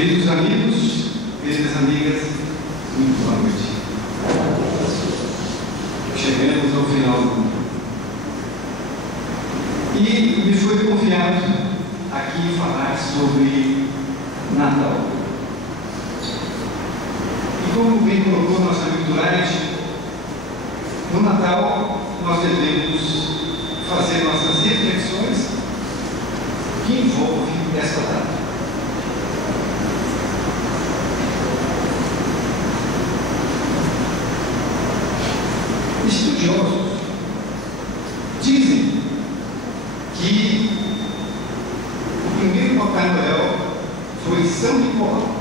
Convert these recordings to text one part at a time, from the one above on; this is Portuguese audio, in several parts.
Queridos amigos, queridas amigas, muito boa noite. Chegamos ao final do ano. E me foi confiado aqui falar sobre Natal. E como bem colocou nossa amigo Durante, no Natal nós devemos fazer nossas reflexões que envolvem esta data. Estudiosos dizem que o primeiro Papai Noel foi São Nicolau.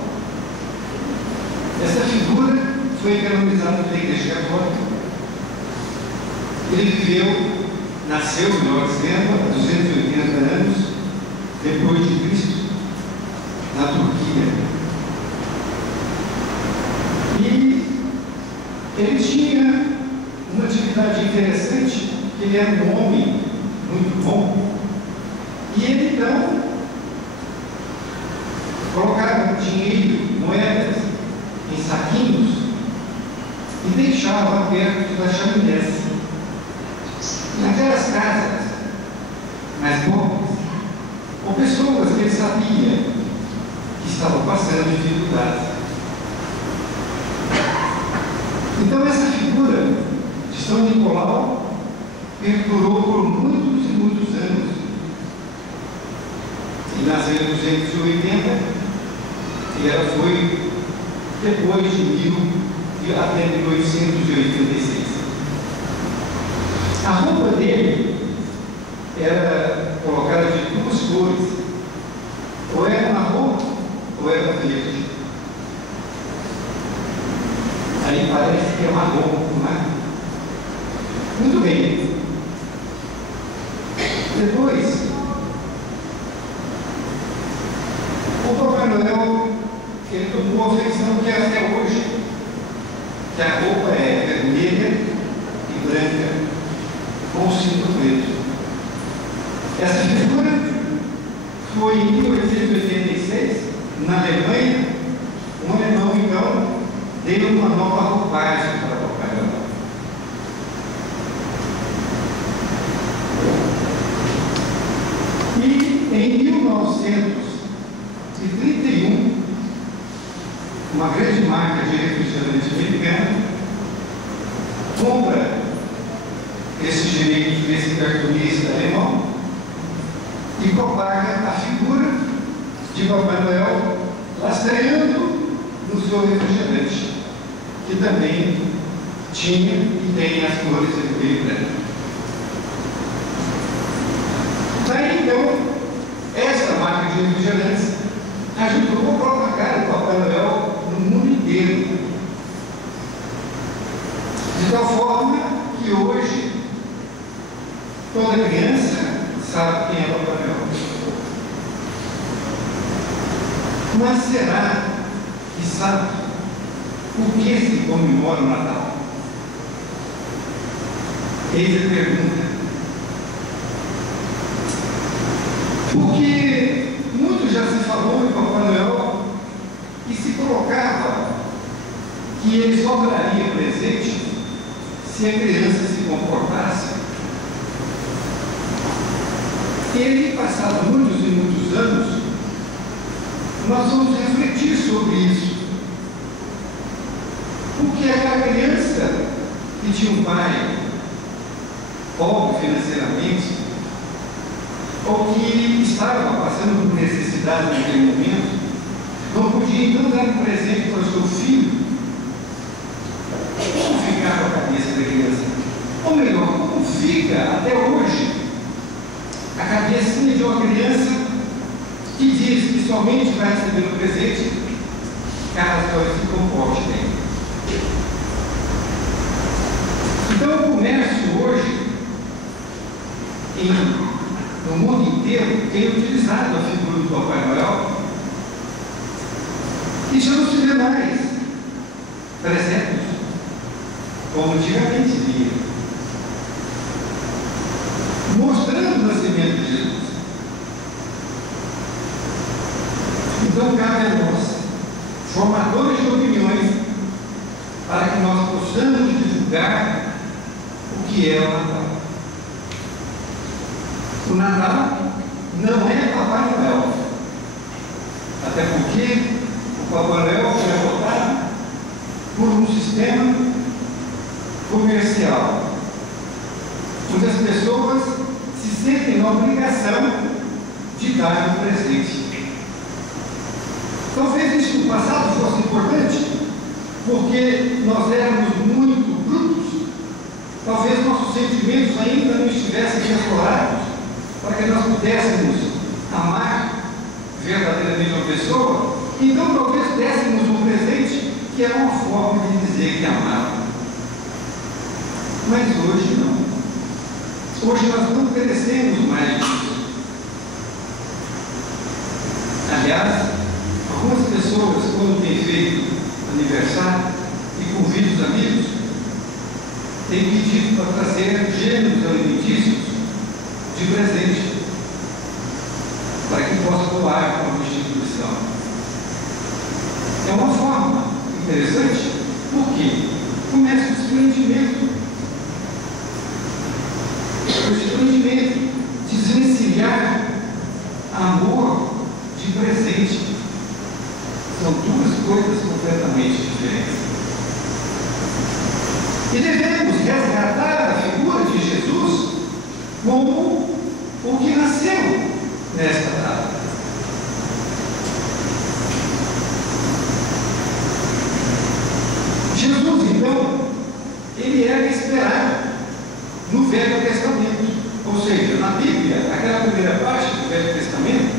Essa figura foi canonizada pela Igreja Católica. Ele nasceu, melhor dizendo, há 280 anos depois de Cristo, na Turquia. E ele tinha uma atividade interessante, que ele era um homem muito bom, e ele então colocava dinheiro, moedas, em saquinhos e deixava perto das chaminés. Naquelas casas mais pobres, ou pessoas que ele sabia que estavam passando dificuldades. Então essa figura de São Nicolau perdurou por muitos e muitos anos. E nasceu em 280 e ela foi depois de 1000 e até 1886. A roupa dele era colocada de duas cores, ou era marrom ou era verde. Aí parece que é marrom, não é? Muito bem. Depois, o Papai Noel, ele tomou a feição que é até hoje, que a roupa é vermelha e branca, com o cinto preto. Essa figura foi em 1886, na Alemanha. Um alemão, então, deu uma nova roupagem para o Papai Noel. E em 1931, uma grande marca de refrigerante americana compra esse direito desse cartunista alemão e propaga a figura de Papai Noel lastreando no seu refrigerante, que também tinha e tem as cores vermelho e branco. Daí então, esta marca de refrigerantes ajudou a propagar o Papai Noel no mundo inteiro, de tal forma que hoje toda criança sabe quem é o Papai Noel. Mas será que sabe por que se comemora o Natal? Eis a pergunta. Porque muito já se falou em Papai Noel e se colocava que ele só daria presente se a criança se comportasse. Ele, passado muitos e muitos anos, nós vamos refletir sobre isso. Porque aquela criança que tinha um pai pobre financeiramente, ou que estava passando por necessidade naquele momento, não podia então dar um presente para o seu filho. Como ficava a cabeça da criança? Ou melhor, como fica até hoje a cabecinha de uma criança que diz que somente vai receber o presente caso ela se comporte bem? Então o comércio hoje, no mundo inteiro, tem utilizado a figura do Papai Noel e já não se vê mais presentes como antigamente via, mostrando o nascimento de Jesus. Então cabe a nós formadores de opiniões, para que nós possamos divulgar o que é o Natal. O Natal não é Papai Noel, até porque o Papai Noel foi adotado por um sistema comercial, onde as pessoas se sentem na obrigação de dar um presente. Talvez isso no passado fosse importante, porque nós éramos muito brutos, talvez nossos sentimentos ainda não estivessem aflorados, para que nós pudéssemos amar verdadeiramente uma pessoa. Então talvez dessemos um presente que é uma forma de dizer que amava. Mas hoje não. Hoje nós não merecemos mais disso. Aliás, algumas pessoas, quando têm feito aniversário e convidam os amigos, têm pedido para trazer gêneros alimentícios de presente, para que possa doar para uma instituição. É uma forma interessante, porque começa o desprendimento. O desprendimento, desvencilhar amor de presente. São duas coisas completamente diferentes. E devemos resgatar a figura de Jesus como o que nasceu nesta data. Jesus, então, ele era esperado no Velho Testamento. Ou seja, na Bíblia, aquela primeira parte do Velho Testamento,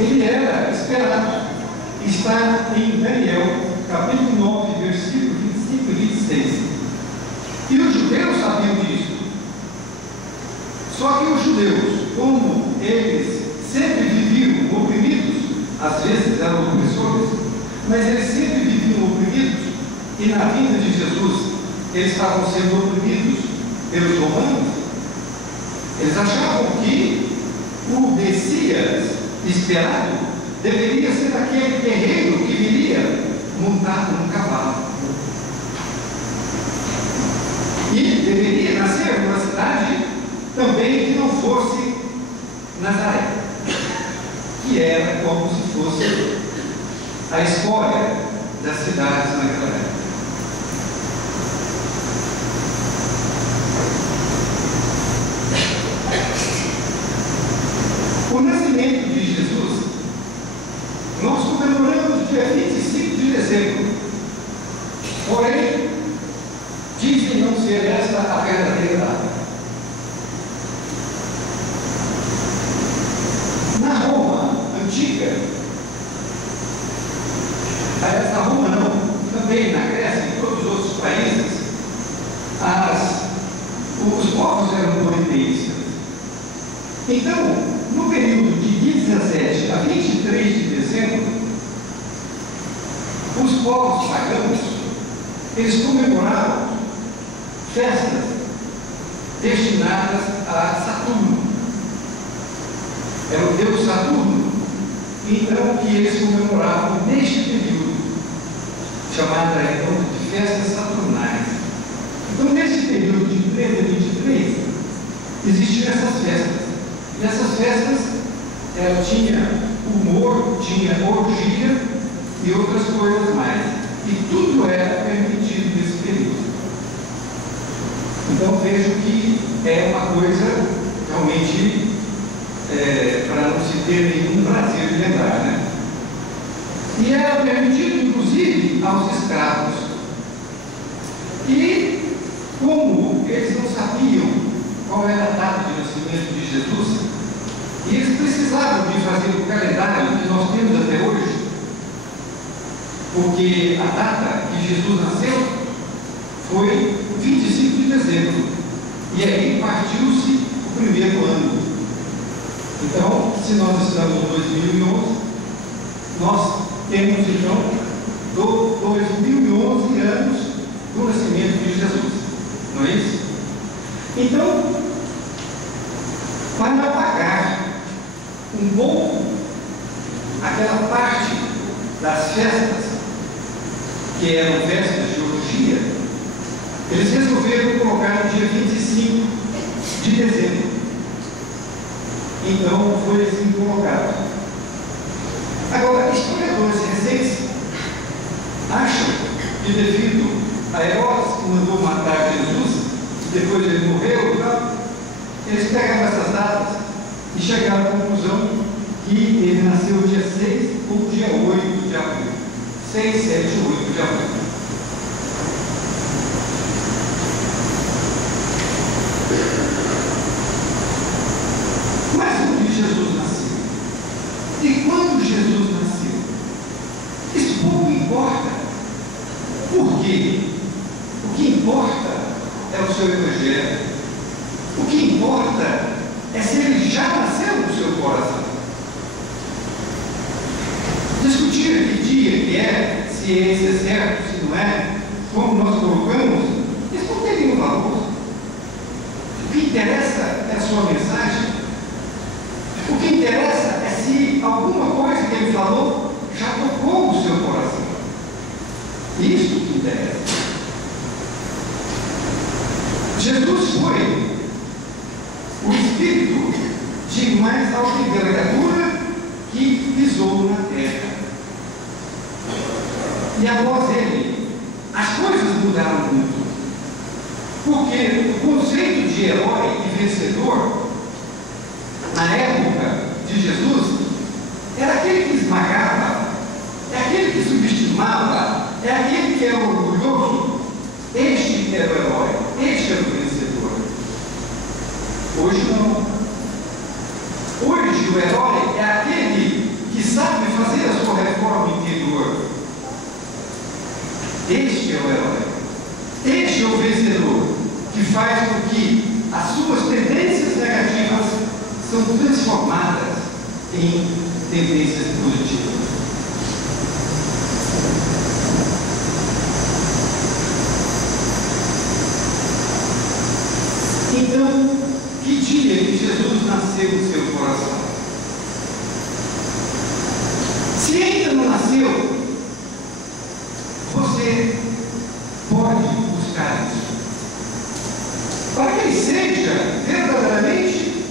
ele era esperado. Está em Daniel, capítulo 9, versículo 25 e 26. E os judeus sabiam disso. Só que os judeus, como eles sempre viviam oprimidos, às vezes eram opressores, mas eles sempre viviam oprimidos, e na vinda de Jesus, eles estavam sendo oprimidos pelos romanos. Eles achavam que o Messias esperado deveria ser aquele guerreiro que viria montado num cavalo. E deveria nascer numa cidade também que não fosse Nazaré, que era como se fosse a escória das cidades naquela época. O nascimento de Jesus nós comemoramos dia 25 de dezembro. Porém, dizem não ser esta a verdadeira data. Na Roma antiga, aliás, na Roma não, também na Grécia e em todos os outros países, os povos eram politeístas. Então, no período de 17 a 23 de dezembro, os povos pagãos, eles comemoravam festas destinadas a Saturno. Era o deus Saturno, então, que eles comemoravam neste período, chamada então de festas saturnais. Então, nesse período de 13 a 23, existiam essas festas. E essas festas, ela tinha humor, tinha orgia e outras coisas mais. E tudo era permitido nesse período. Então vejo que é uma coisa realmente para não se ter nenhum prazer de lembrar, né? E era permitido, inclusive, aos escravos. E como eles não sabiam qual era a data de nascimento de Jesus, e eles precisavam de fazer o calendário que nós temos até hoje, porque a data que Jesus nasceu foi 25 de dezembro, e aí partiu-se o primeiro ano. Então, se nós estamos em 2011, nós temos então 2011 anos do nascimento de Jesus, não é isso? Então, para apagar um pouco aquela parte das festas que eram festas de outro dia, eles resolveram colocar no dia 25 de dezembro. Então foi assim colocado. Agora, historiadores recentes acham que devido a Herodes, que mandou matar Jesus, depois ele morreu e tal, eles pegaram essas datas e chegaram à conclusão que ele nasceu dia 6 ou dia 8 de abril. 6, 7, 8 de abril. Mas onde Jesus nasceu? E quando Jesus nasceu? Isso pouco importa. Por quê? O que importa é o seu Evangelho. O que importa é se ele já nasceu no seu coração. Discutir que dia que é, se esse é certo, se não é, como nós colocamos, isso não tem nenhum valor. O que interessa é a sua mensagem. O que interessa é se alguma coisa que ele falou já tocou o seu coração. Isso que interessa. Jesus foi o Espírito de mais alta envergadura que pisou na terra. E após ele, as coisas mudaram muito. Porque o conceito de herói e vencedor, na época de Jesus, era aquele que esmagava, é aquele que subestimava, é aquele que era orgulhoso. Este era o herói, este era o vencedor. Hoje não. Hoje o herói é aquele que sabe fazer a sua reforma interior. Este é o herói. Este é o vencedor, que faz com que as suas tendências negativas são transformadas em tendências positivas. Então, que dia que Jesus nasceu no seu coração? Se ainda não nasceu, você pode buscar isso, para que ele seja verdadeiramente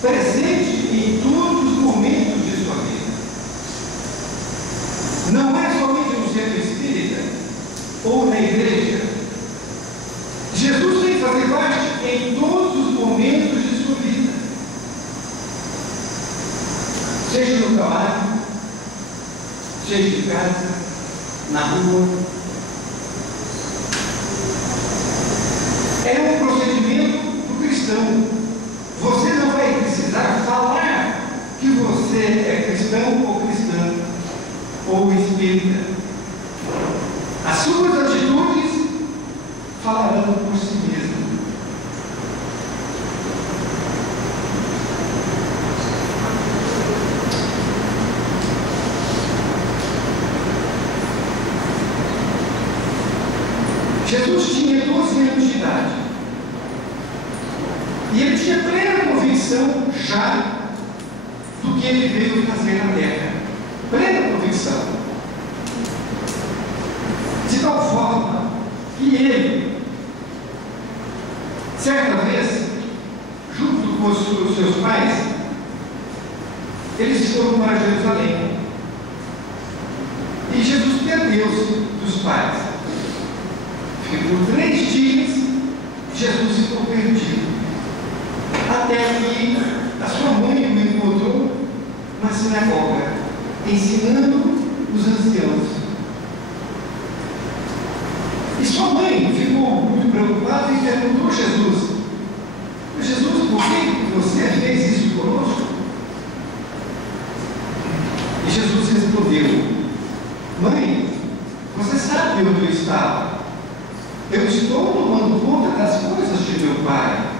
presente em todos os momentos de sua vida. Não é somente no centro espírita ou na igreja. Jesus tem que fazer parte em todos os momentos de sua vida, seja no trabalho, seja em casa, na rua. É um procedimento do cristão. Você não vai precisar falar que você é cristão ou cristã ou espírita. As suas atitudes falarão por si mesmas. Jesus tinha 12 anos de idade e ele tinha plena convicção já do que ele veio fazer na terra. Plena convicção. De tal forma que ele, certa vez, junto com os seus pais, eles foram para Jerusalém. E Jesus perdeu-se dos pais. E por 3 dias, Jesus ficou perdido. Até que a sua mãe o encontrou na sinagoga, ensinando os anciãos. E sua mãe ficou muito preocupada e perguntou a Jesus: Jesus, por que você fez isso conosco? E Jesus respondeu: Mãe, você sabe onde eu estava? Eu estou tomando conta das coisas de meu pai.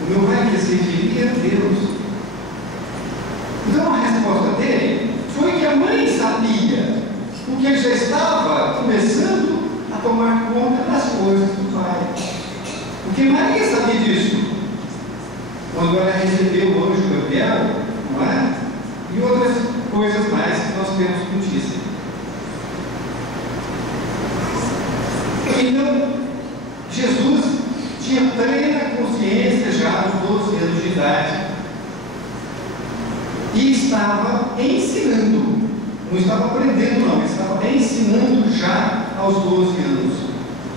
O meu pai que se referia a Deus. Então a resposta dele foi que a mãe sabia, porque ele já estava começando a tomar conta das coisas do pai. Porque Maria sabia disso. Quando ela recebeu o anjo Gabriel, não é? E outras coisas mais que nós temos notícia. Então, Jesus tinha plena consciência já aos 12 anos de idade e estava ensinando, não estava aprendendo não, estava ensinando já aos 12 anos,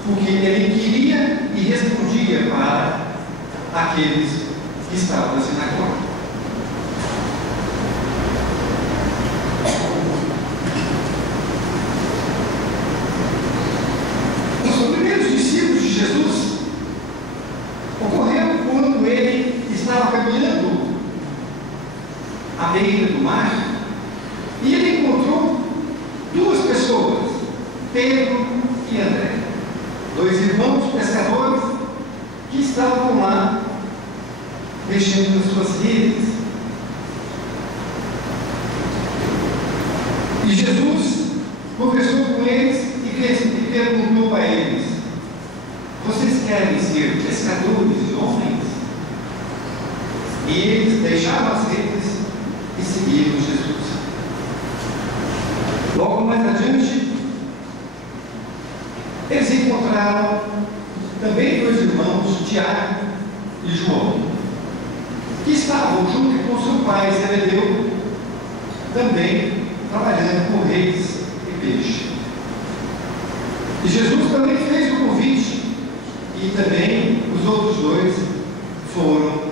porque ele queria e respondia para aqueles que estavam na sinagoga. Os primeiros discípulos de Jesus ocorreu quando ele estava caminhando à beira do mar e ele encontrou duas pessoas, Pedro e André, dois irmãos pescadores que estavam lá mexendo nas suas redes. E Jesus conversou com eles e perguntou a eles: vocês querem ser pescadores de homens? E eles deixaram as redes e seguiram Jesus. Logo mais adiante, eles encontraram também dois irmãos, Tiago e João, que estavam junto com seu pai Zebedeu, também trabalhando com redes e peixe. E Jesus também fez o convite, e também os outros dois foram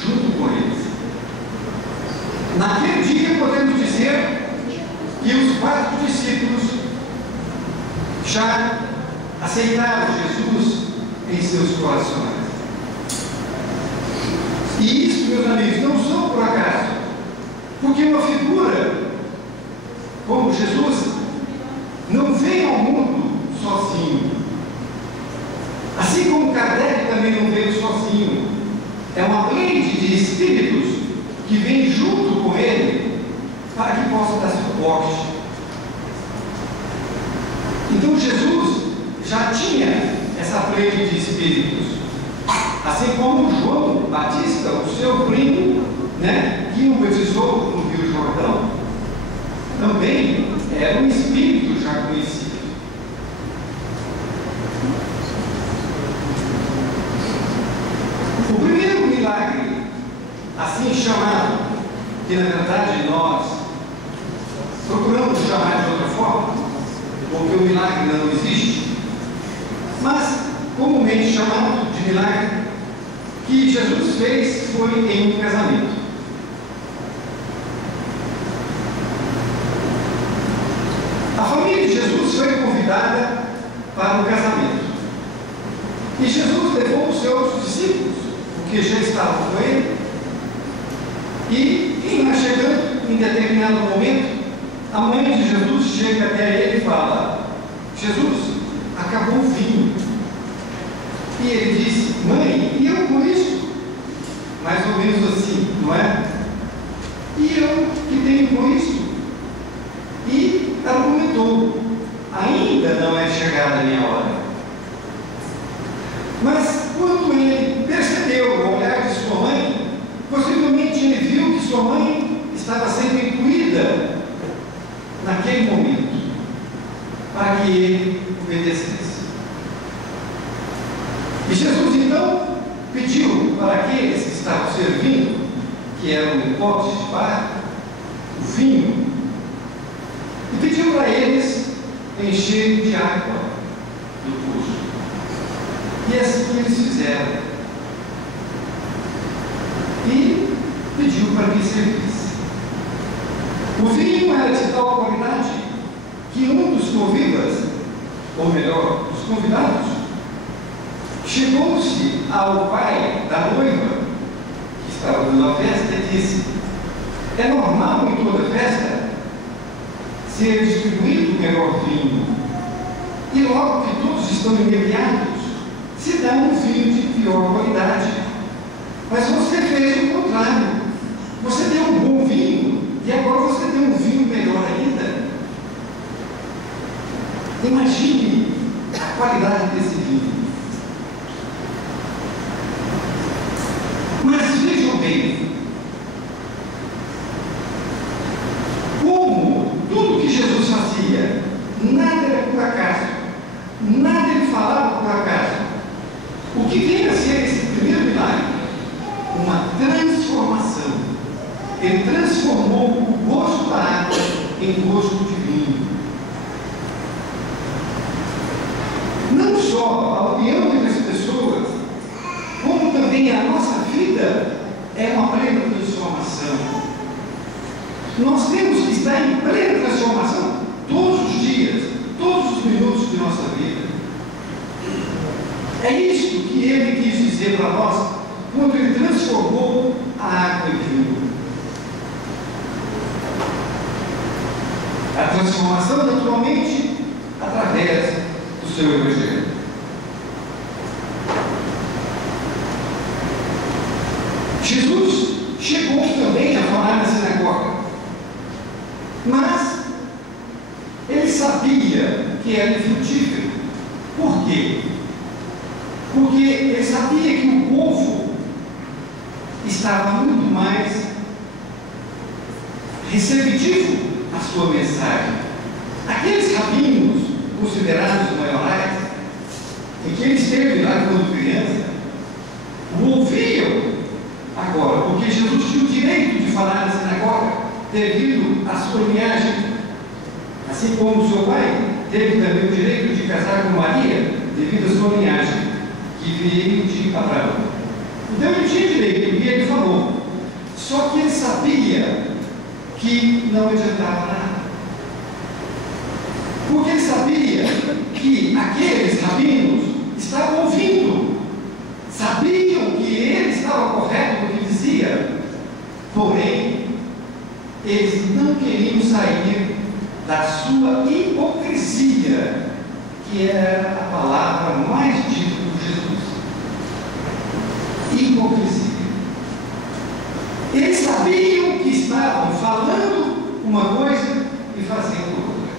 junto com eles. Naquele dia podemos dizer que os 4 discípulos já aceitaram Jesus em seus corações. E isso, meus amigos, não só por acaso, porque uma figura como Jesus não veio ao mundo sozinho. Assim como Kardec também não veio sozinho. É uma blende de espíritos que vem junto com ele para que possa dar suporte. Então Jesus já tinha essa blende de espíritos. Assim como João Batista, o seu primo, que o batizou no Rio Jordão, também era um espírito já conhecido. O primeiro milagre, assim chamado, que na verdade nós procuramos chamar de outra forma, porque o milagre não existe, mas comumente chamado de milagre, que Jesus fez foi em um casamento. A família de Jesus foi convidada para o casamento. E Jesus levou os seus discípulos, porque já estavam com ele, e lá chegando, em determinado momento, a mãe de Jesus chega até ele e fala: Jesus, acabou o vinho. E ele disse: mãe, e eu com isso? Mais ou menos assim, não é? E eu que tenho com isso? E argumentou: ainda não é chegada a minha hora. Mas quando ele percebeu o olhar de sua mãe, possivelmente ele viu que sua mãe estava sendo incluída naquele momento, para que ele obedecesse. E Jesus então pediu para aqueles que estavam servindo, que eram potes de barro, o vinho, e pediu para eles encherem de água do poço. E assim eles fizeram. E pediu para que servisse. O vinho era de tal qualidade que um dos convidados, ou melhor, dos convidados, chegou-se ao pai da noiva, que estava dando a festa, e disse: é normal em toda festa ser distribuído o melhor vinho, e logo que todos estão embriagados, se dá um vinho de pior qualidade. Mas você fez o contrário. Você deu um bom vinho, e agora você deu um vinho melhor ainda. Imagine a qualidade desse vinho. Mas vejam bem, como tudo que Jesus fazia, nada era por acaso, nada ele falava uma transformação. Ele transformou o gosto da água em gosto de vinho. Não só a união entre as pessoas, como também a nossa vida é uma plena transformação. Nós temos que estar em plena transformação todos os dias, todos os minutos de nossa vida. É isso que ele quis dizer para nós quando ele transformou a água em vinho. A transformação, naturalmente, através do seu Evangelho. Jesus chegou também a falar na sinagoga, mas ele sabia que era infrutífero. Por quê? Porque ele sabia que o povo estava muito mais receptivo à sua mensagem. Aqueles rabinos considerados maiorais, em que ele esteve lá quando criança, o ouviam agora, porque Jesus tinha o direito de falar na sinagoga, devido à sua linhagem, assim como o seu pai teve também o direito de casar com Maria, devido à sua linhagem, que veio de Abraão. Então ele tinha direito, e ele falou. Só que ele sabia que não adiantava nada. Porque ele sabia que aqueles rabinos estavam ouvindo, sabiam que ele estava correto no que dizia, porém, eles não queriam sair da sua hipocrisia, que era a palavra mais dita por Jesus. Hipocrisia. Eles sabiam que estavam falando uma coisa e fazendo outra.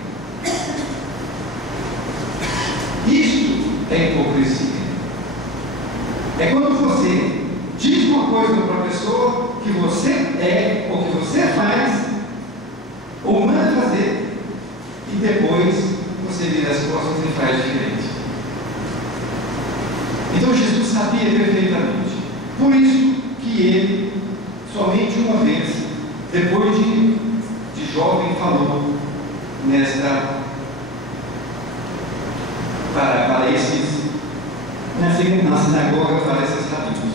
Isto é hipocrisia. É quando você diz uma coisa para a pessoa que você é, ou que você faz, ou manda fazer, e depois você vira as costas e faz diferente. Então Jesus sabia perfeitamente. Por isso que ele, somente uma vez, depois de jovem, falou para esses, na sinagoga, para esses rabinos.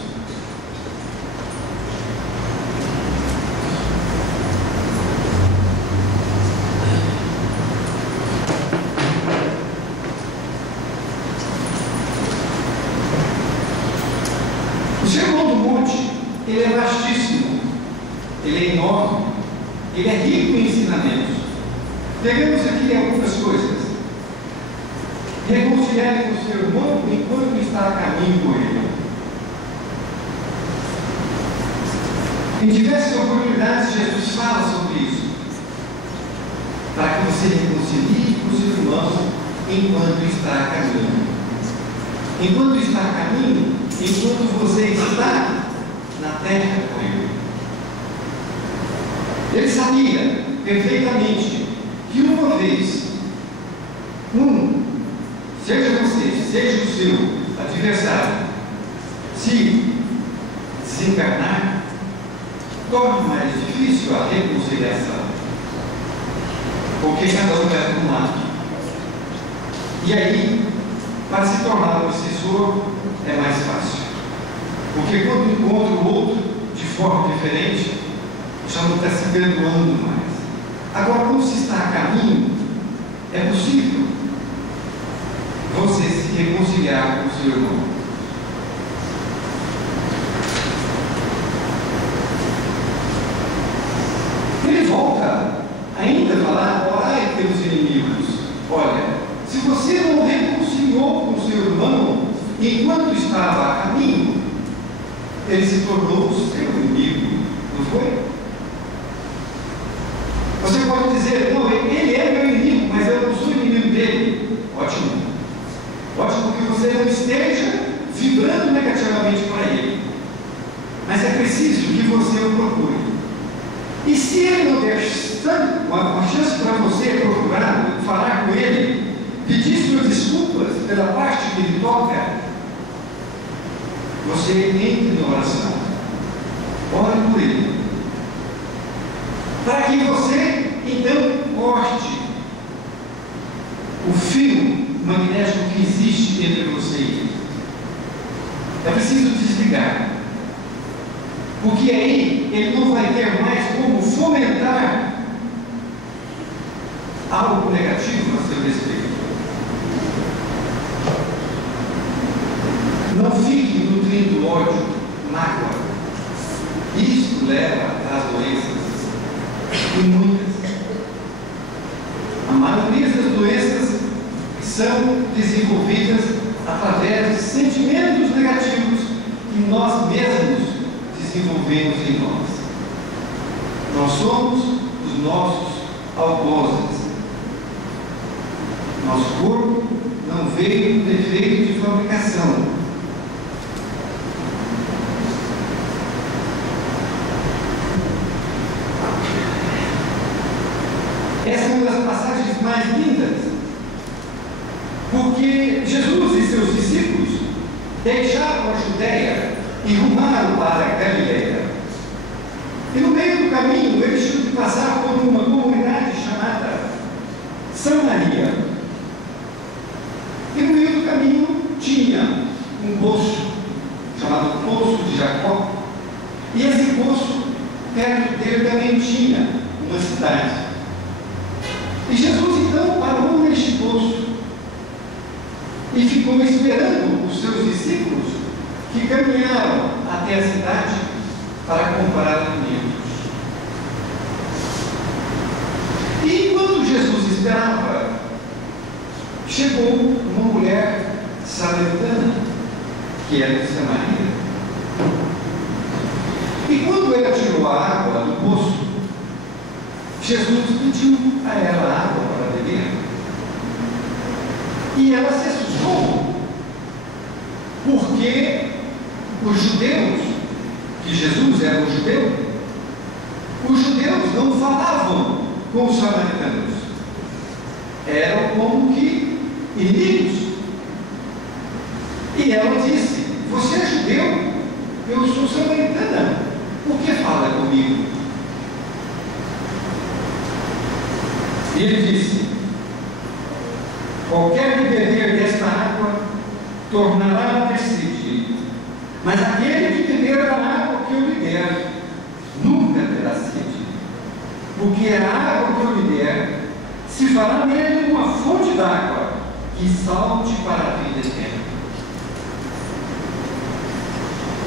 O Sermão do Monte, ele é vastíssimo, ele é enorme, ele é rico em ensinamentos. Pegamos aqui algumas coisas. Reconciliar com o seu irmão enquanto está a caminho com ele. Em diversas oportunidades, Jesus fala sobre isso, para que você reconcilie com o seu irmão enquanto está a caminho. Enquanto está a caminho, enquanto você está na terra com ele. Ele sabia perfeitamente que uma vez, seja você, seja o seu adversário, se desencarnar, torna mais difícil a reconciliação, porque cada um vai para um lado. E aí, para se tornar um obsessor, é mais fácil, porque quando encontra o outro de forma diferente, já não está se perdoando mais. Agora, quando se está a caminho, é possível você se reconciliar com o seu irmão. Ele volta ainda a falar: orai pelos inimigos. Olha, se você não reconciliou com o seu irmão enquanto estava a caminho, ele se tornou o seu inimigo, não foi? Você pode dizer: não, ele é meu inimigo, mas eu não sou inimigo dele. Ótimo. Ótimo que você não esteja vibrando negativamente para ele. Mas é preciso que você o procure. E se ele não der uma chance para você procurar, falar com ele, pedir suas desculpas pela parte que ele toca, você entre em oração. que você então corte o fio magnético que existe entre você e ele. É preciso desligar, porque aí ele não vai ter mais como fomentar algo negativo a seu respeito. Não fique nutrindo ódio, mágoa. Isso leva às doenças, e muitas. A maioria das doenças são desenvolvidas através de sentimentos negativos que nós mesmos desenvolvemos em nós. Nós somos os nossos algozes. Nosso corpo não veio com defeito de fabricação. Essa é uma das passagens mais lindas, porque Jesus e seus discípulos deixaram a Judéia e rumaram para a Galileia. E no meio do caminho eles tinham que passar por uma comunidade chamada Samaria. E no meio do caminho tinha um poço chamado Poço de Jacó. E esse poço, perto dele também tinha uma cidade. E Jesus então parou neste poço e ficou esperando os seus discípulos que caminharam até a cidade para comprar alimentos. E enquanto Jesus esperava, chegou uma mulher samaritana, que era de Samaria. E quando ela tirou a água do poço, Jesus pediu a ela água para beber. E ela se assustou, porque os judeus, que Jesus era um judeu, os judeus não falavam com os samaritanos. Eram como que inimigos. E ela disse: você é judeu? Eu sou samaritana. Por que fala comigo? E ele disse: qualquer que beber desta água tornará a ter sede, mas aquele que beber da água que eu lhe der nunca terá sede, porque a água que eu lhe der se fará nele uma fonte d'água que salte para a vida eterna.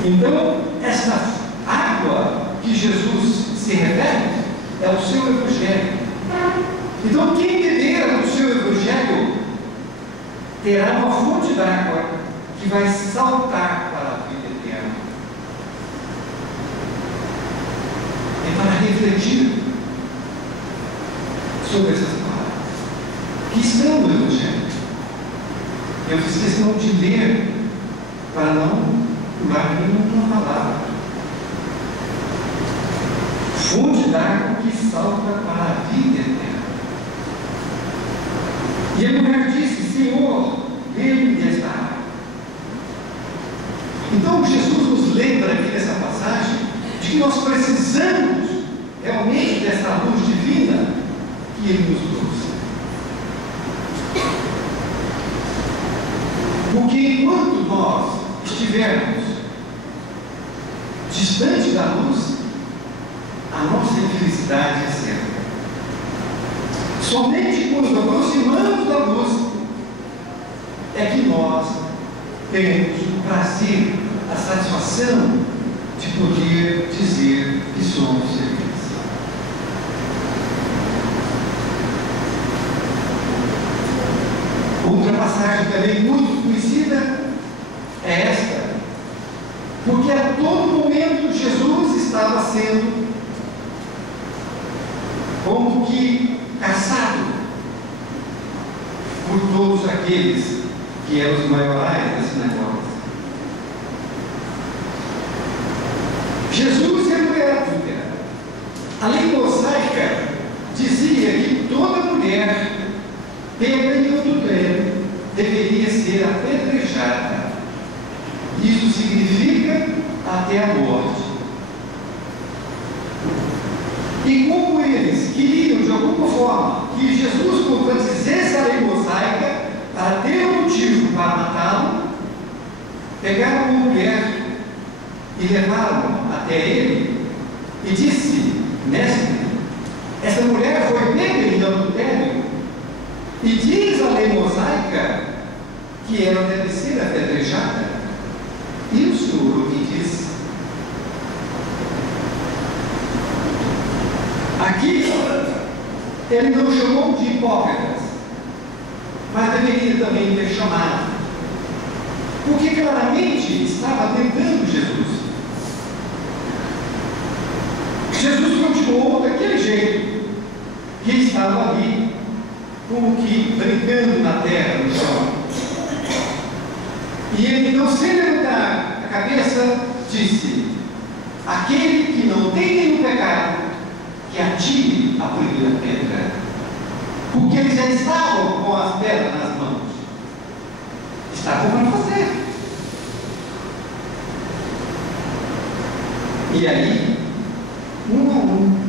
Então, essa água que Jesus se refere é o seu Evangelho. Então, quem beber do seu Evangelho terá uma fonte d'água que vai saltar para a vida eterna. É para refletir sobre essas palavras que estão no Evangelho. Eu fiz questão de ler para não pular nenhuma palavra. Fonte d'água que salta para a vida eterna. E a mulher disse: Senhor, dê-me desta água. Então Jesus nos lembra aqui nessa passagem de que nós precisamos realmente dessa luz divina que Ele nos trouxe. Porque enquanto nós estivermos distante da luz, a nossa infelicidade é certa. Somente quando nos aproximamos da luz é que nós teremos o prazer, a satisfação de poder dizer que somos felizes. Outra passagem também muito conhecida é esta, porque a todo momento Jesus estava sendo como que caçado por todos aqueles que eram os maiorais das sinagogas. Jesus é mulher adúltera. A lei mosaica dizia que toda mulher pega em adultério deveria ser apedrejada. Isso significa até a morte. E como eles queriam, de alguma forma, que Jesus contradizesse a lei mosaica para ter um motivo para matá-lo, pegaram uma mulher e levaram até ele e disse: mestre, essa mulher foi pega em adultério e diz a lei mosaica que ela deve ser apedrejada. E o Senhor o que diz? Aqui ele não chamou de hipócritas, mas deveria também ter chamado, porque claramente estava tentando Jesus. Jesus continuou daquele jeito, que estava ali, como que brincando na terra, no chão. E ele, não sem levantar a cabeça, disse: aquele que não tem nenhum pecado, que atire a primeira pedra. Porque eles já estavam com as pedras nas mãos, estavam para fazer. E aí, um a um,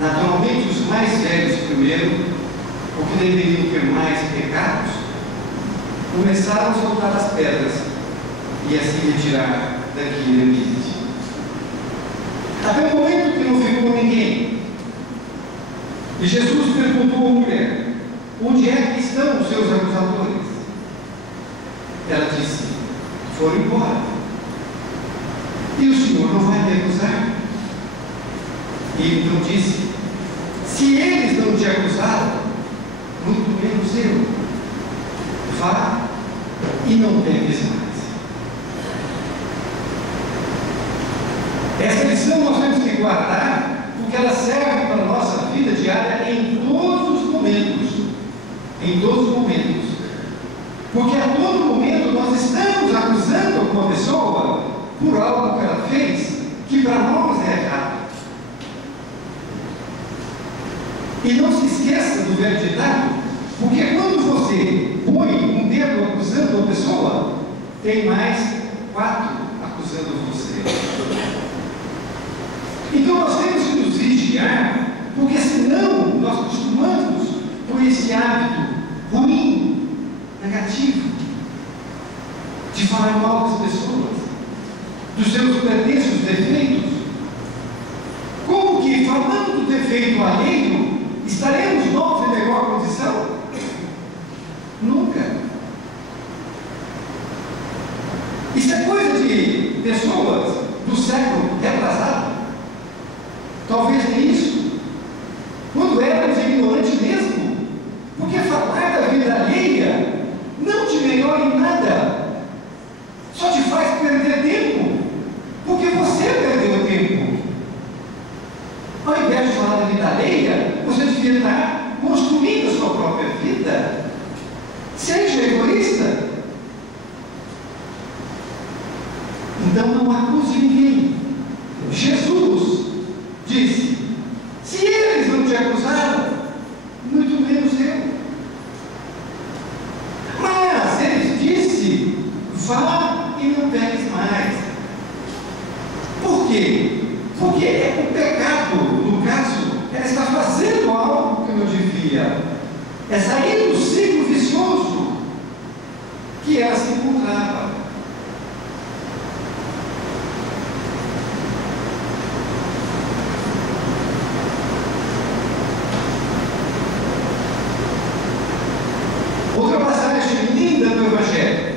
naturalmente os mais velhos primeiro, porque deveriam ter mais pecados, começaram a soltar as pedras e assim retirar daquele ambiente. Até o momento que não ficou ninguém. E Jesus perguntou à mulher: onde é que estão os seus acusadores? Ela disse: foram embora. E o Senhor não vai me acusar? E então disse: se eles não te acusaram, muito menos eu. Vá e não peques mais. Essa lição nós temos que guardar, porque ela serve para a nossa vida diária em todos os momentos. Em todos os momentos. Porque a todo momento nós estamos acusando alguma pessoa por algo que ela fez que para nós é errado. E não se esqueça do velho ditado, porque quando você põe um dedo acusando uma pessoa, tem mais 4 acusando você. Então nós temos que nos vigiar, porque senão nós costumamos por esse hábito ruim, negativo, de falar mal das pessoas, dos seus pretensos defeitos. Como que, falando do defeito alheio, estaremos nós em melhor condição? Nunca. Isso é coisa de pessoas do século retrasado. Talvez nem isso. Quando éramos ignorantes mesmo. Porque falar da vida alheia não te melhora em nada. Só te faz perder tempo. Porque você perdeu tempo. Ao invés de falar da vida alheia, você devia estar construindo a sua própria vida. Seja egoísta. Então não acuse ninguém. Jesus disse: se eles não te acusaram, muito menos eu. Mas ele disse: vá e não peques mais. Por quê? Porque o pecado, no caso, ela está fazendo algo que não devia. É sair do ciclo vicioso que ela se encontrava. Outra passagem linda do Evangelho.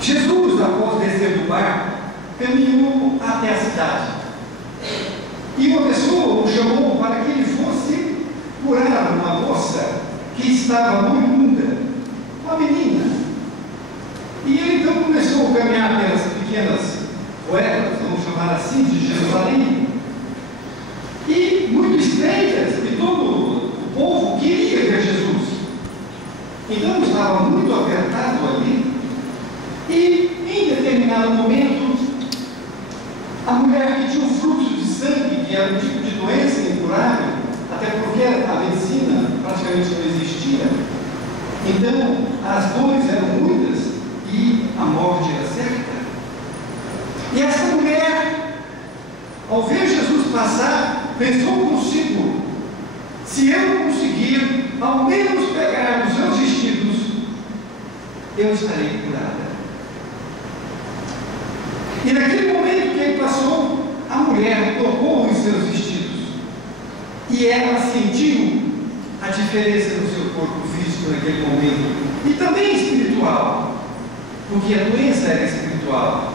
Jesus, após descer do barco, caminhou até a cidade. E uma pessoa o chamou para que ele fosse curar uma moça que estava moribunda, uma menina. E ele então começou a caminhar pelas pequenas ruelas, vamos chamar assim, de Jerusalém, e muito estreitas, e todo o povo queria ver Jesus. Então estava muito apertado ali, e em determinado momento, a mulher que tinha um fluxo de sangue, que era um tipo de doença incurável, até porque a medicina praticamente não existia, então as dores eram muitas e a morte era certa. E essa mulher, ao ver Jesus passar, pensou consigo: se eu conseguir ao menos pegar os seus vestidos, eu estarei curada. E naquele momento que ele passou, a mulher tocou os seus vestidos e ela sentiu a diferença no seu corpo físico naquele momento, e também espiritual, porque a doença era espiritual.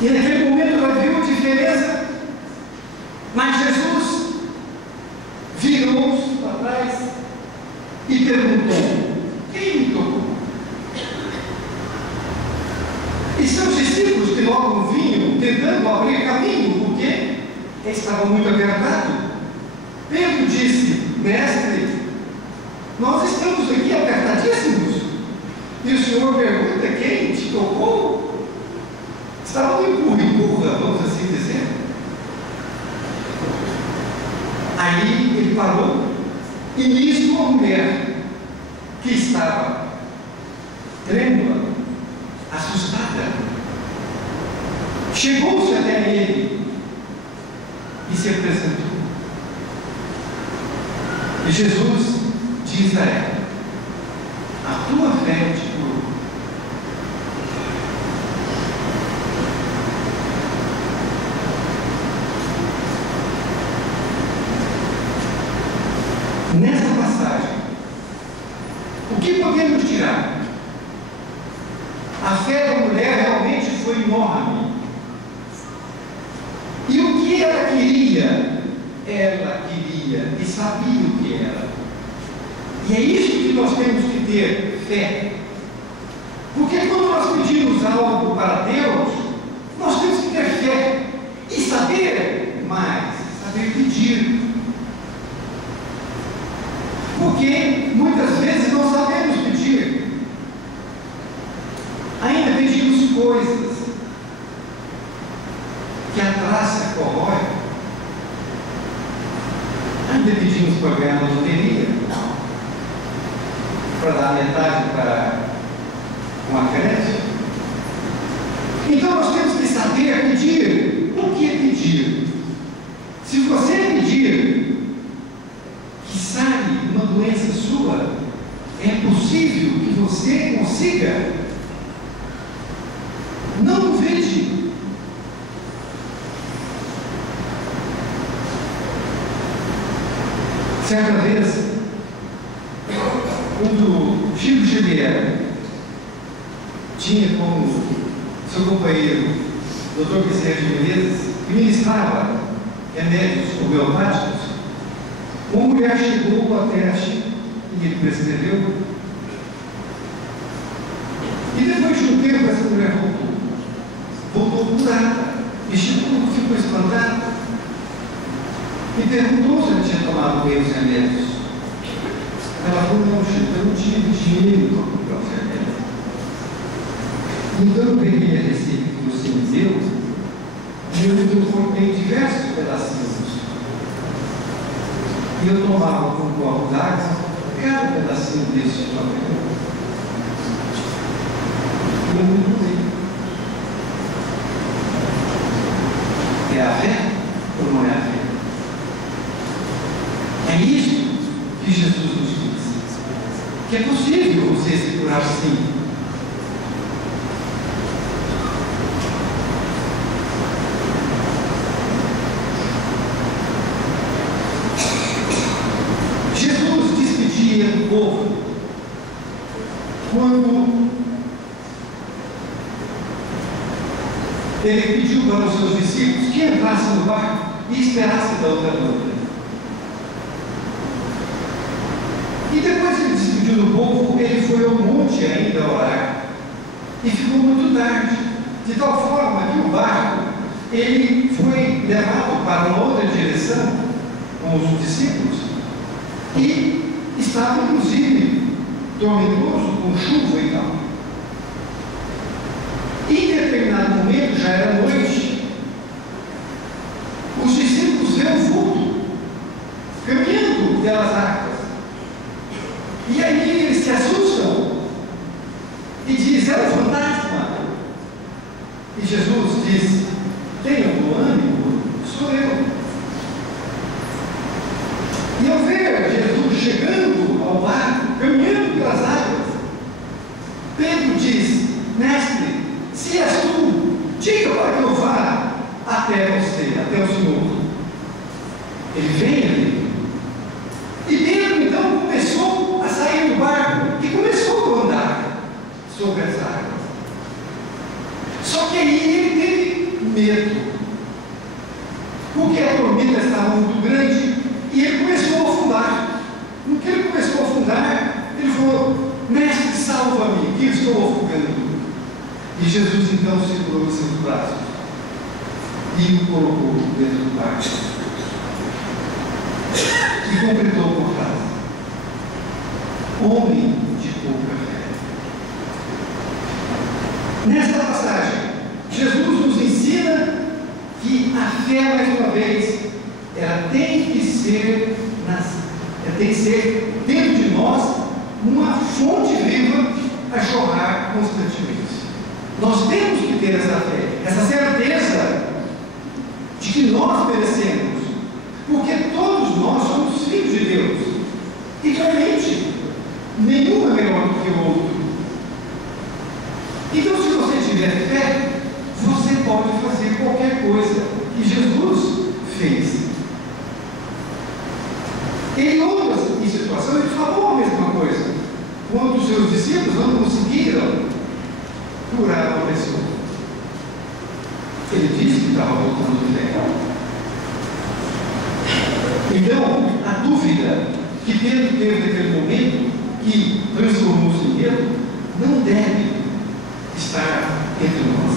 E naquele momento ela viu a diferença, mas Jesus virou-se para trás e perguntou: quem me tocou? E seus discípulos, que logo vinham tentando abrir caminho, porque estavam muito apertados, Pedro disse: mestre, nós estamos aqui apertadíssimos, e o Senhor pergunta quem te tocou? Estavam empurra, vamos assim dizer. Aí ele parou, e nisso a mulher, que estava trêmula, assustada, chegou-se até ele e se apresentou. E Jesus diz a ela: a tua fé te curou. Nessa passagem, o que podemos tirar? A fé da mulher realmente foi enorme. E o que ela queria e sabia o que era. E é isso que nós temos que ter fé. Porque quando nós pedimos algo para Deus, nós temos que ter fé e saber mais, saber pedir. Porque muitas vezes não sabemos pedir. Ainda pedimos coisas que a traça corrói. Ainda pedimos para ganhar na loteria, para dar metade para uma creche. Então nós temos que saber pedir. O que é pedir? Se você pedir que sane uma doença sua, é possível que você consiga. Não duvide. Certa vez, quando Chico Xavier tinha como seu companheiro Dr. Bezerra de Menezes, que ministrava remédios homeopáticos, uma mulher chegou até a Chico e ele prescreveu. E depois de um tempo, essa mulher voltou curada. E Chico ficou espantado e perguntou se ele tinha tomado bem os remédios. Ela falou: não, Chico, eu não tive dinheiro para comprar os remédios. Então eu peguei a receita que você me deu e eu transformei em diversos pedacinhos. E eu tomava com um copo d'água cada pedacinho desse papel. E eu me mudei. É a fé ou não é a fé? É isso que Jesus nos diz, que é possível você se curar sim. Jesus despedia do povo quando ele pediu para os seus discípulos que entrassem no barco e esperassem da outra noite. E depois que ele despediu do povo, ele foi ao monte ainda orar. E ficou muito tarde, de tal forma que o barco ele foi levado para uma outra direção com os discípulos e estava inclusive tormentoso, com chuva e tal. Em determinado momento, já era noite, os discípulos vêem um vulto caminhando pelas águas. E aí eles se assustam e dizem: é um fantasma. E Jesus diz: tenham bom ânimo, sou eu. porque a tormenta estava muito grande e ele começou a afundar. No que ele começou a afundar, ele falou: Mestre, salva-me, que estou afogando. E Jesus então segurou os seus braços e o colocou dentro do barco. E completou com a frase: homem de pouca fé. Nesta passagem, Jesus nos ensina que a fé, mais uma vez, ela tem que ser dentro de nós uma fonte viva a jorrar constantemente. Nós temos que ter essa fé, essa certeza de que nós merecemos, porque todos nós somos filhos de Deus, e realmente nenhum é melhor do que o outro. Então, se você tiver fé, você pode fazer qualquer coisa que Jesus fez. Em outras situações, ele falou a mesma coisa. Quando os seus discípulos não conseguiram curar uma pessoa, ele disse que estava voltando de fé. Então, a dúvida que Pedro teve naquele momento, que transformou-se em medo, não deve estar entre nós.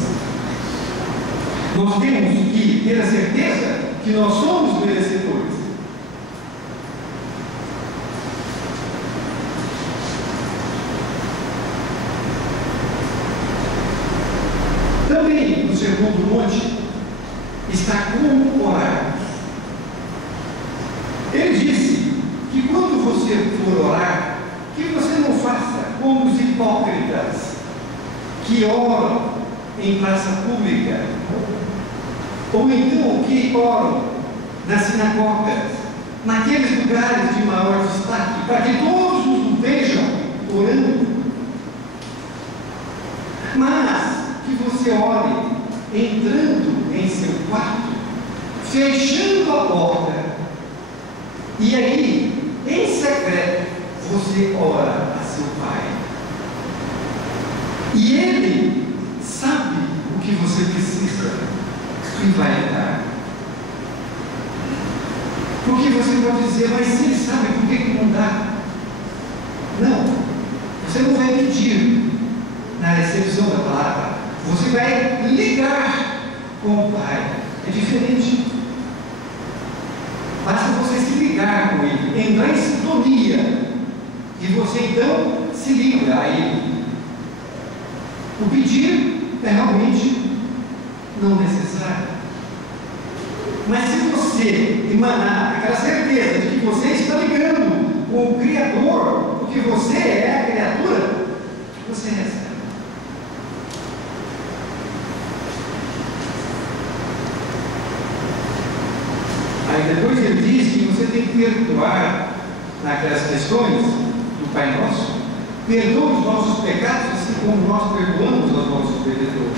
Nós temos que ter a certeza que nós somos merecedores. Também no Sermão do Monte está como orar. Ele disse que quando você for orar, que você não faça como os hipócritas que oram em praça pública, ou então que oram nas sinagogas, naqueles lugares de maior destaque, para que todos os vejam orando. Mas que você ore entrando em seu quarto, fechando a porta, e aí, em secreto, você ora a seu Pai. E Ele sabe o que você precisa e vai dar. Porque você pode dizer: mas se Ele sabe, por que não dá? Não, você não vai pedir na recepção da palavra, você vai ligar com o Pai. É diferente. Basta você se ligar com Ele, entrar em sintonia, e você então se liga a Ele. O pedir é realmente não necessário. Mas se você emanar aquela certeza de que você está ligando com o Criador, porque você é a criatura, você recebe. Aí depois ele diz que você tem que perdoar naquelas questões do Pai Nosso. Perdoa os nossos pecados, assim como nós perdoamos aos nossos devedores.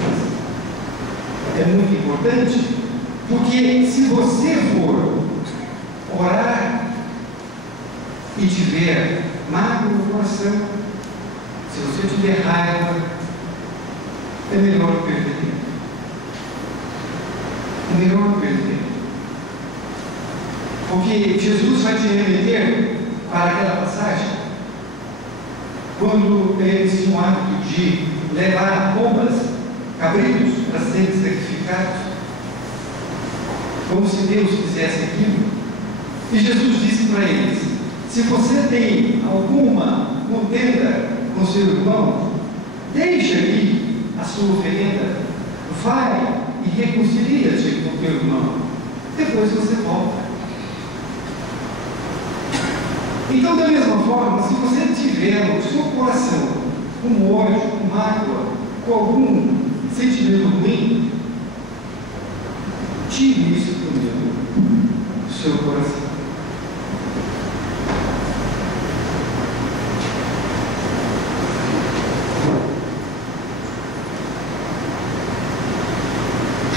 É muito importante, porque se você for orar e tiver mágoa no coração, se você tiver raiva, é melhor perder. É melhor perder. Porque Jesus vai te remeter para aquela passagem quando eles tinham o hábito de levar pombas, cabritos, para serem sacrificados, como se Deus fizesse aquilo. E Jesus disse para eles: se você tem alguma contenda com seu irmão, deixa aqui a sua oferenda, vai e reconcilia-te com teu irmão, depois você volta. Então, da mesma forma, se você tiver no seu coração com ódio, com mágoa, com algum sentimento ruim, tire isso primeiro do seu coração.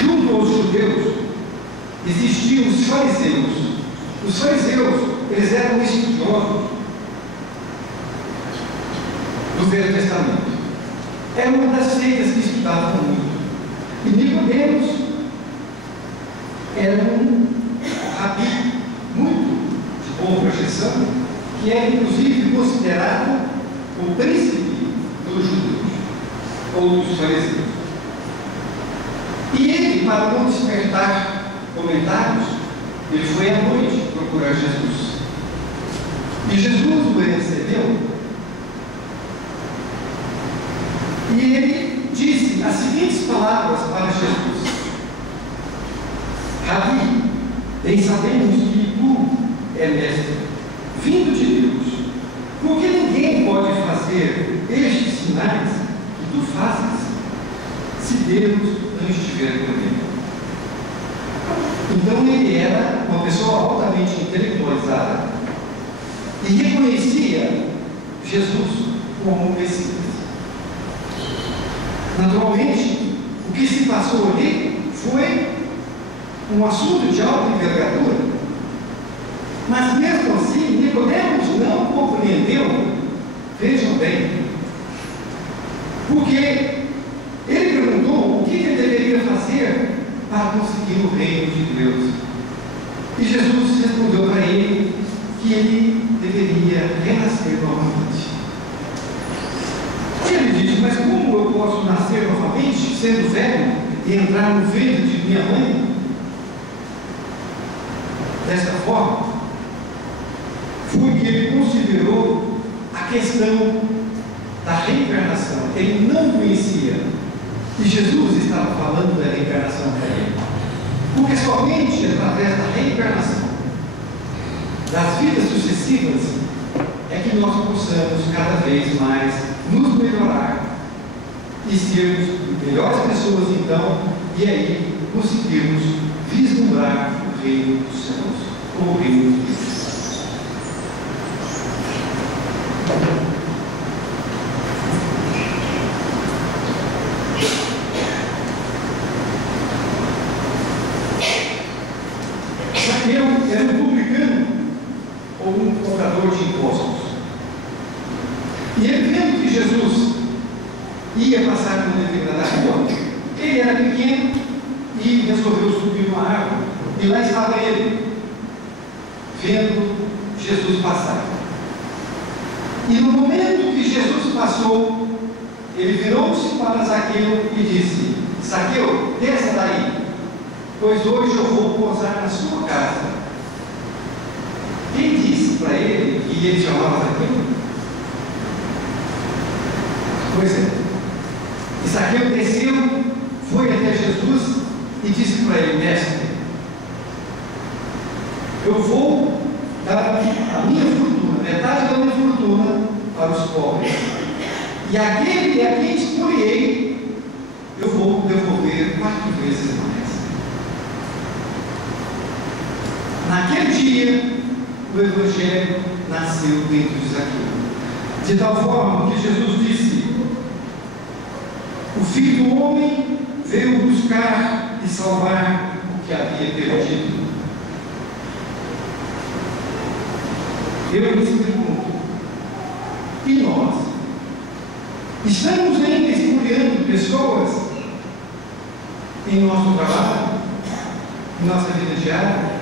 Junto aos judeus existiam os fariseus. Os fariseus, eles eram estudiosos do Velho Testamento. Era uma das seitas que estudavam muito. E Nicodemos era um rabi muito de boa projeção, que era inclusive considerado o príncipe dos judeus, ou dos fariseus. E ele, para não despertar comentários, ele foi à noite procurar Jesus. E Jesus o recebeu. E ele disse as seguintes palavras para Jesus: Rabi, bem sabemos que tu é mestre, vindo de Deus, porque ninguém pode fazer estes sinais que tu fazes, se Deus não estiver com ele. Então ele era uma pessoa altamente intelectualizada e reconhecia Jesus como o Messias. Naturalmente, o que se passou ali foi um assunto de alta envergadura, mas mesmo assim Nicodemos não compreendeu. Vejam bem, porque ele perguntou o que ele deveria fazer para conseguir o reino de Deus. E Jesus respondeu para ele que ele deveria renascer novamente. Ele disse: mas como eu posso nascer novamente, sendo velho, e entrar no ventre de minha mãe? Desta forma, foi que ele considerou a questão da reencarnação. Ele não conhecia. E Jesus estava falando da reencarnação para ele. Porque somente através da reencarnação, das vidas sucessivas, é que nós possamos cada vez mais nos melhorar e sermos melhores pessoas, então, e aí conseguirmos vislumbrar o reino dos céus, ou o reino de Deus. Era um publicano ou um cobrador de impostos. E ele, vendo que Jesus ia passar por uma determinada rua, ele era pequeno e resolveu subir uma árvore. E lá estava ele, vendo Jesus passar. E no momento que Jesus passou, ele virou-se para Zaqueu e disse: Zaqueu, desça daí, pois hoje eu vou pousar na sua casa. Quem disse para ele que ele chamava Zaqueu? Pois é. E Zaqueu desceu, foi até Jesus e disse para ele: mestre, eu vou dar a minha fortuna, metade da minha fortuna, para os pobres. E aquele a quem espoliei, eu vou devolver 4 vezes mais. Naquele dia, o Evangelho nasceu dentro de Zaqueu. De tal forma que Jesus disse: o Filho do Homem veio buscar e salvar o que havia perdido. Eu lhes pergunto: e nós? Estamos ainda espoliando pessoas em nosso trabalho, em nossa vida diária?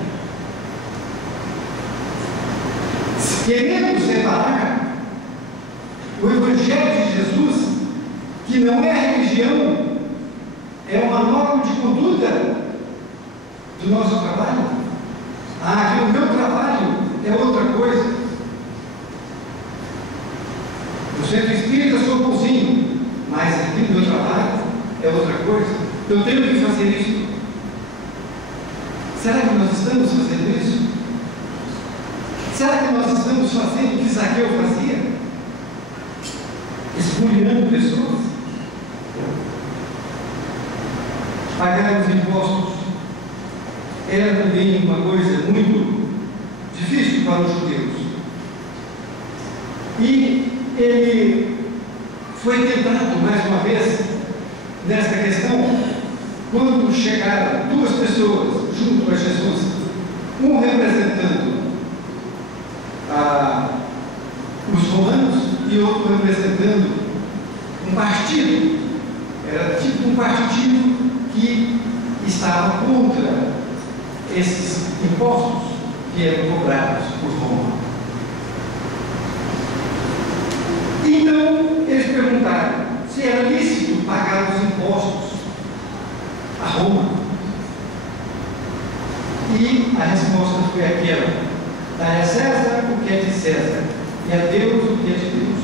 Queremos separar o Evangelho de Jesus, que não é religião, é uma norma de conduta do nosso trabalho. Que o meu trabalho é outra coisa. No centro espírita sou bonzinho, mas aqui no meu trabalho é outra coisa. Eu tenho que fazer isso. Será que nós estamos fazendo isso? Será que nós estamos fazendo o que Zaqueu fazia? Espoliando pessoas? Pagar os impostos era também uma coisa muito difícil para os judeus. E ele foi tentado mais uma vez nesta questão quando chegaram 2 pessoas junto a Jesus, um representando os romanos e outro representando um partido. Era tipo um partido que estava contra esses impostos que eram cobrados por Roma. Então, eles perguntaram se era lícito pagar os impostos a Roma. E a resposta foi aquela: dai a César o que é de César, e a Deus o que é de Deus.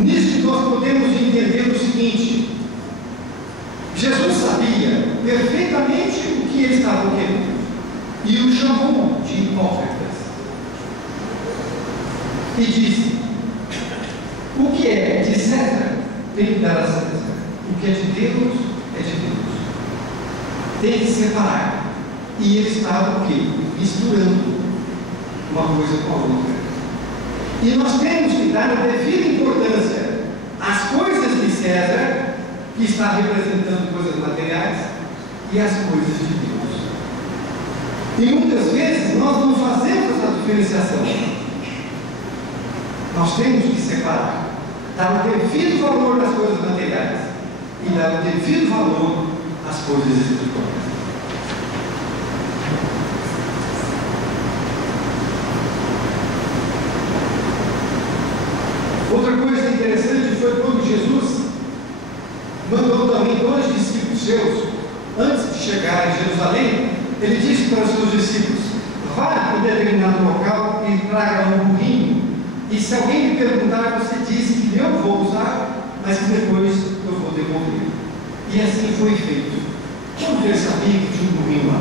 Nisso nós podemos entender o seguinte: Jesus sabia perfeitamente o que eles estavam querendo e o chamou de hipócritas. E disse: o que é de César tem que dar a César, o que é de Deus é de Deus. Tem que separar. E eles estavam o quê? Misturando uma coisa com a outra. E nós temos que dar a devida importância às coisas de César, que está representando coisas materiais, e às coisas de Deus. E muitas vezes nós não fazemos essa diferenciação. Nós temos que separar, dar o devido valor às coisas materiais e dar o devido valor às coisas espirituais. Outra coisa interessante foi quando Jesus mandou também 2 discípulos seus, antes de chegar em Jerusalém, ele disse para os seus discípulos: vá em determinado local e traga um burrinho, e se alguém me perguntar, você diz que eu vou usar, mas que depois eu vou devolver. E assim foi feito. Como ele sabia que tinha um burrinho lá?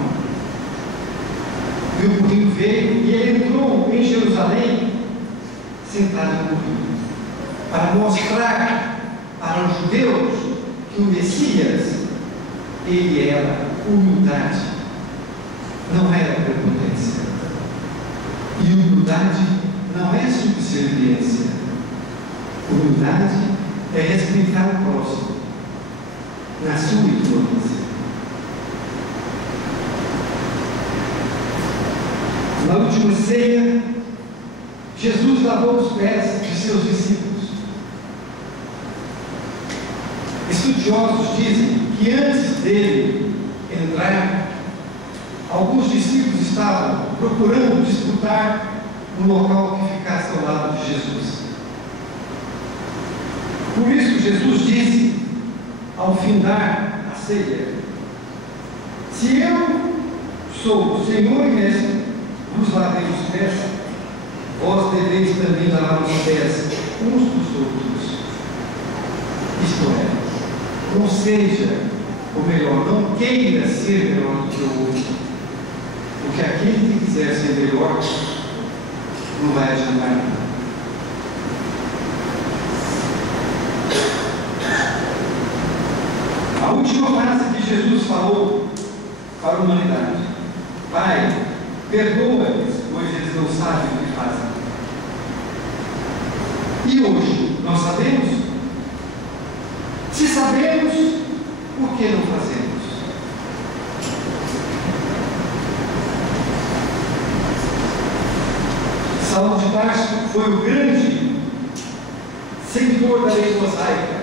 E o burrinho veio, e ele entrou em Jerusalém, sentado no burrinho, para mostrar para os judeus que o Messias, ele era humildade, não era prepotência. E humildade não é subserviência. Humildade é respeitar o próximo na sua ignorância. Na última ceia, Jesus lavou os pés de seus discípulos. Estudiosos dizem que antes dele entrar, alguns discípulos estavam procurando disputar um local que ficasse ao lado de Jesus. Por isso Jesus disse, ao findar a ceia: se eu sou o Senhor e Mestre, vos lavei os pés, vós deveis também lavar os pés uns dos outros. Isto é, não seja, ou melhor, não queira ser melhor do que o outro, porque aquele que quiser ser melhor não vai adiantar nada. A última frase que Jesus falou para a humanidade: Pai, perdoa-lhes, pois eles não sabem o que fazem. E hoje, nós sabemos? Se sabemos, por que não fazemos? Saulo de Tarso foi o grande seguidor da lei mosaica,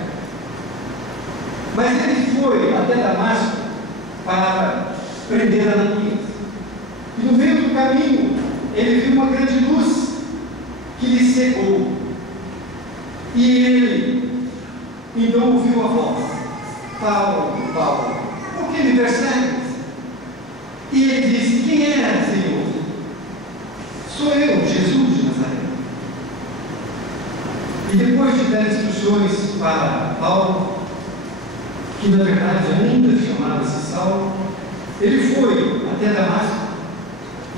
mas ele foi até Damasco para prender Ananias. E no meio do caminho, ele viu uma grande luz que lhe cegou. E ele então ouviu a voz: Paulo, Paulo, por que me persegues? E ele disse: quem é, Senhor? Sou eu, Jesus de Nazaré. E depois de dar instruções para Paulo, que na verdade ainda chamava-se Saulo, ele foi até Damasco.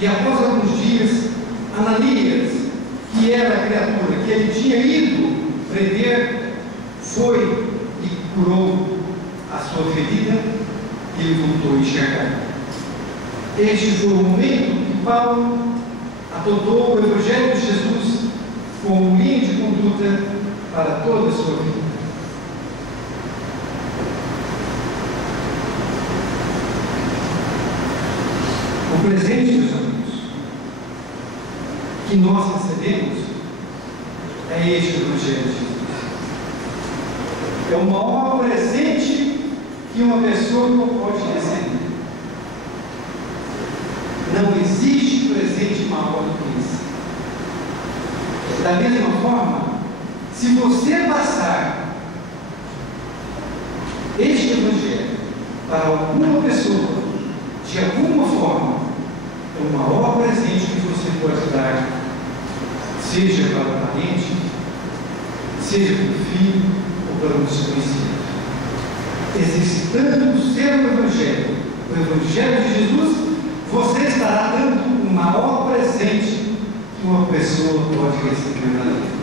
E após alguns dias, Ananias, que era a criatura que ele tinha ido prender, foi e curou a sua ferida, e ele voltou a enxergar. Este foi o momento que Paulo adotou o Evangelho de Jesus como linha de conduta para toda a sua vida. O presente, meus amigos, que nós recebemos é este Evangelho de Jesus. É o maior presente que uma pessoa não pode receber. Se você passar este Evangelho para alguma pessoa, de alguma forma, é o maior presente que você pode dar, seja para o parente, seja para o filho ou para um desconhecido. Exercitando o seu Evangelho, o Evangelho de Jesus, você estará dando o maior presente que uma pessoa pode receber na vida.